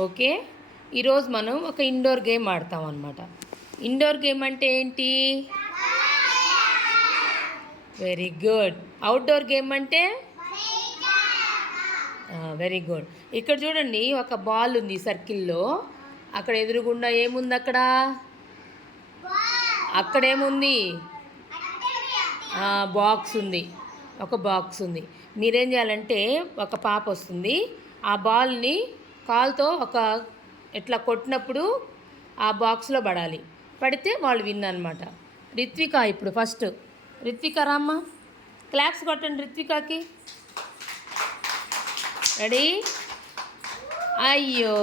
Okay, ఈరోజు మనం ఒక ఇండోర్ గేమ్ ఆడతాం అన్నమాట. ఇండోర్ గేమ్ అంటే ఏంటి? Very good. అవుట్డోర్ గేమ్ అంటే వెరీ గుడ్. ఇక్కడ చూడండి, ఒక బాల్ ఉంది సర్కిల్లో. అక్కడ ఎదురుగుండా ఏముంది? అక్కడేముంది? బాక్స్ ఉంది. ఒక బాక్స్ ఉంది. మీరేం చేయాలంటే, ఒక పాప వస్తుంది, ఆ బాల్ని కాల్తో ఇట్లా కొట్టినప్పుడు ఆ బాక్స్లో పడాలి. పడితే వాళ్ళు విన్ అనమాట. రిత్విక ఇప్పుడు ఫస్ట్. రిత్విక రామ్మ, క్లాప్స్ కొట్టండి రిత్వికకి. రెడీ? అయ్యో,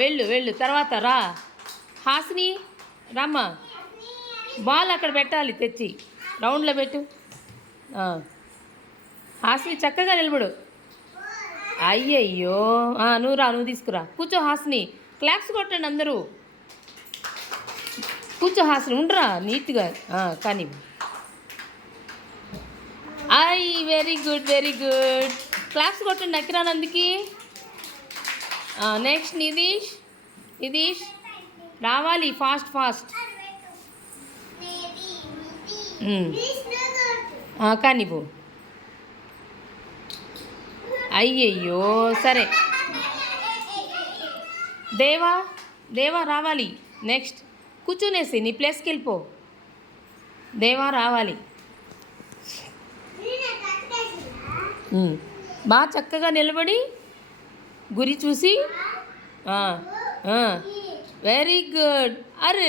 వెళ్ళు. తర్వాత రా హాసిని, రామ్మ. బాల్ అక్కడ పెట్టాలి, తెచ్చి రౌండ్లో పెట్టు. హాసిని చక్కగా నిలబడు. అయ్యయ్యో, నువ్వు తీసుకురా. కూర్చో హాసిని. క్లాప్స్ కొట్టండి అందరూ. కూర్చో హాసిని, ఉండరా నీట్గా. కానీ వెరీ గుడ్. క్లాప్స్ కొట్టండి అకిరానందుకి. నెక్స్ట్ నితీష్ రావాలి, ఫాస్ట్. కానివ్వు. అయ్యయ్యో, సరే. దేవా రావాలి. నెక్స్ట్ కూర్చునేసి నీ ప్లేస్కి వెళ్ళిపో. దేవా రావాలి. బాగా చక్కగా నిలబడి గురి చూసి. Very good. అరే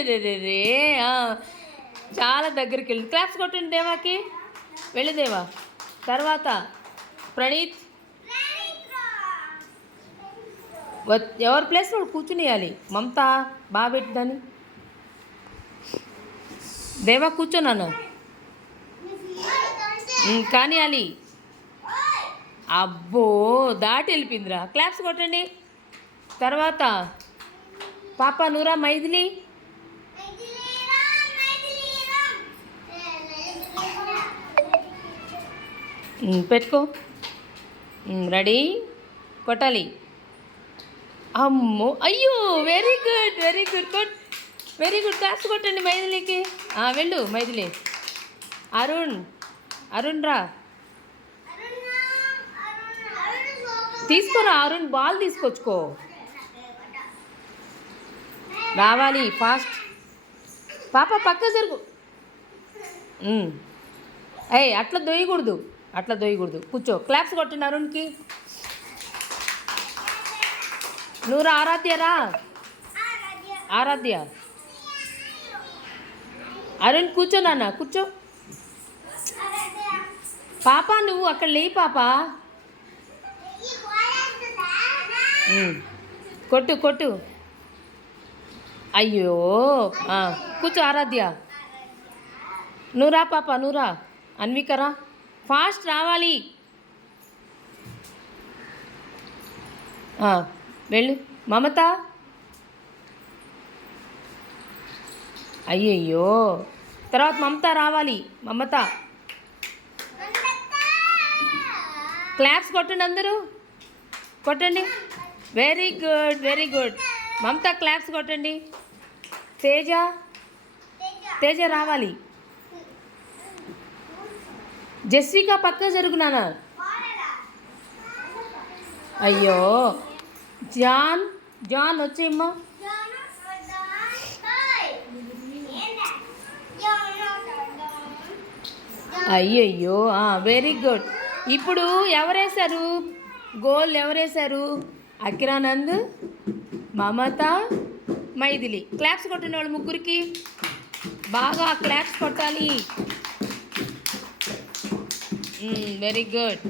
చాలా దగ్గరికి వెళ్ళి క్లాప్స్ కొట్టండి దేవాకి. వెళ్ళి దేవా. తర్వాత ప్రణీత్. ఎవరి ప్లేస్ వాడు కూర్చునేయాలి. మమత బాగా పెట్టిందని. దేవా కూర్చోనాను కానీ అలి. అబ్బో, దాటి వెళ్ళిపోయిందిరా. క్లాప్స్ కొట్టండి. తర్వాత పాప నూరా మైథిలి. పెట్టుకో. రెడీ? కొట్టాలి. అమ్మో, అయ్యో, వెరీ గుడ్. క్లాప్స్ కొట్టండి మైథిలికి. వెళ్ళు మైథిలి. అరుణ్ రా. తీసుకోరా అరుణ్, బాల్ తీసుకొచ్చుకో. రావాలి ఫాస్ట్. పాప పక్క జరుగు. అట్లా దొయ్యకూడదు. కూర్చో. క్లాప్స్ కొట్టండి అరుణ్కి. నువ్వురా ఆరాధ్య. అరుణ్ కూర్చో నాన్న, కూర్చో. పాప నువ్వు అక్కడ లేయి పాప. కొట్టు. అయ్యో, కూర్చో ఆరాధ్య. నువ్వురా పాప, నువ్వురా. అన్వికరా, ఫాస్ట్ రావాలి. వెళ్ళు మమత. అయ్యయ్యో, తర్వాత మమత రావాలి. మమత క్లాప్స్ కొట్టండి అందరూ. కొట్టండి. Very good. మమత క్లాప్స్ కొట్టండి. తేజ రావాలి. జస్విక పక్క జరుగునానా. అయ్యో, జాన్ వచ్చేయమ్మా. అయ్యయ్యో, వెరీ గుడ్. ఇప్పుడు ఎవరేశారు గోల్? అకిరానంద్, మమత, మైథిలి. క్లాప్స్ కొట్టండి వాళ్ళు ముగ్గురికి. బాగా క్లాప్స్ కొట్టాలి. Very good.